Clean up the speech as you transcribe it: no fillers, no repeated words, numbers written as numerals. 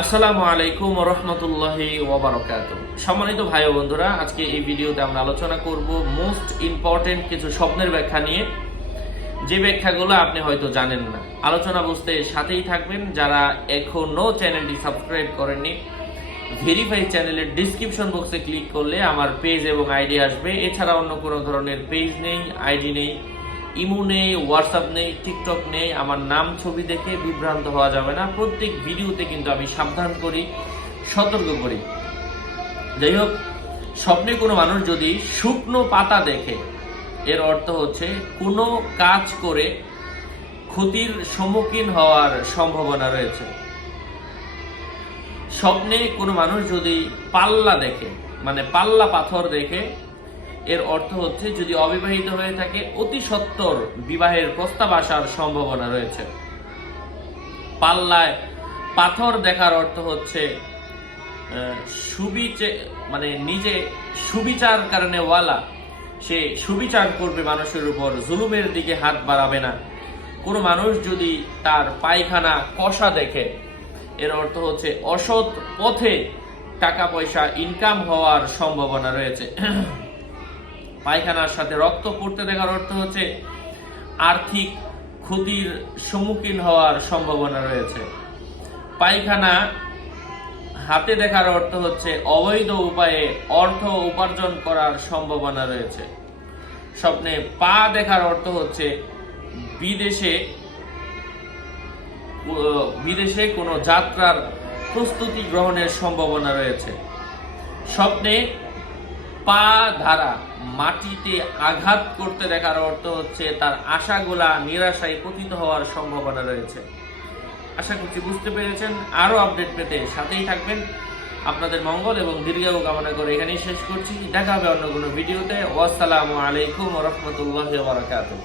আসসালামু আলাইকুম ওয়া রাহমাতুল্লাহি ওয়া বারাকাতুহু। সম্মানিত ভাই ও বন্ধুরা, আজকে এই ভিডিওতে আমরা আলোচনা করব মোস্ট ইম্পর্টেন্ট কিছু স্বপ্নের ব্যাখ্যা নিয়ে, যে ব্যাখ্যাগুলো আপনি হয়তো জানেন না। আলোচনা বুঝতে সাথেই থাকবেন। যারা এখনো চ্যানেলটি সাবস্ক্রাইব করেননি, ভেরিফাই চ্যানেলের ডেসক্রিপশন বক্সে ক্লিক করলে আমার পেজ এবং আইডি আসবে। এছাড়া অন্য কোনো ধরনের পেজ নেই, আইডি নেই, ইমো নেই, হোয়াটসঅ্যাপ নেই, টিকটক নেই। আমার নাম ছবি দেখে বিভ্রান্ত হওয়া যাবে না। প্রত্যেক ভিডিওতে কিন্তু আমি সাবধান করি, সতর্ক করি। যাই হোক, স্বপ্নে কোনো মানুষ যদি শুকনো পাতা দেখে, এর অর্থ হচ্ছে কোনো কাজ করে ক্ষতির সম্মুখীন হওয়ার সম্ভাবনা রয়েছে। স্বপ্নে কোনো মানুষ যদি পাল্লা দেখে, মানে পাল্লা পাথর দেখে, এর অর্থ হচ্ছে যদি অবিবাহিত হয়ে থাকে অতি সত্বর বিবাহের প্রস্তাব আসার সম্ভাবনা রয়েছে। পাল্লায় পাথর দেখার অর্থ হচ্ছে মানে নিজে সুবিচার কারণে ওয়ালা, সে সুবিচার করবে, মানুষের উপর জুলুমের দিকে হাত বাড়াবে না। কোনো মানুষ যদি তার পায়খানা কষা দেখে, এর অর্থ হচ্ছে অসৎ পথে টাকা পয়সা ইনকাম হওয়ার সম্ভাবনা রয়েছে। পায়খানার সাথে রক্ত পড়তে দেখার অর্থ হচ্ছে আর্থিক ক্ষতির সম্মুখীন হওয়ার সম্ভাবনা রয়েছে। পায়খানা হাতে দেখার অর্থ হচ্ছে অবৈধ উপায়ে অর্থ উপার্জন করার সম্ভাবনা রয়েছে। স্বপ্নে পা দেখার অর্থ হচ্ছে বিদেশে কোনো যাত্রার প্রস্তুতি গ্রহণের সম্ভাবনা রয়েছে। স্বপ্নে পা ধারা মাটিতে আঘাত করতে দেখার অর্থ হচ্ছে তার আশাগুলা নিরাশায় পতিত হওয়ার সম্ভাবনা রয়েছে। আশা করছি বুঝতে পেরেছেন। আরো আপডেট পেতে সাথেই থাকবেন। আপনাদের মঙ্গল এবং দীর্ঘায়ু কামনা করে এখানেই শেষ করছি। দেখা হবে অন্য কোনো ভিডিওতে। ওয়াসসালামু আলাইকুম ওয়া রাহমাতুল্লাহি ওয়া বারাকাতুহু।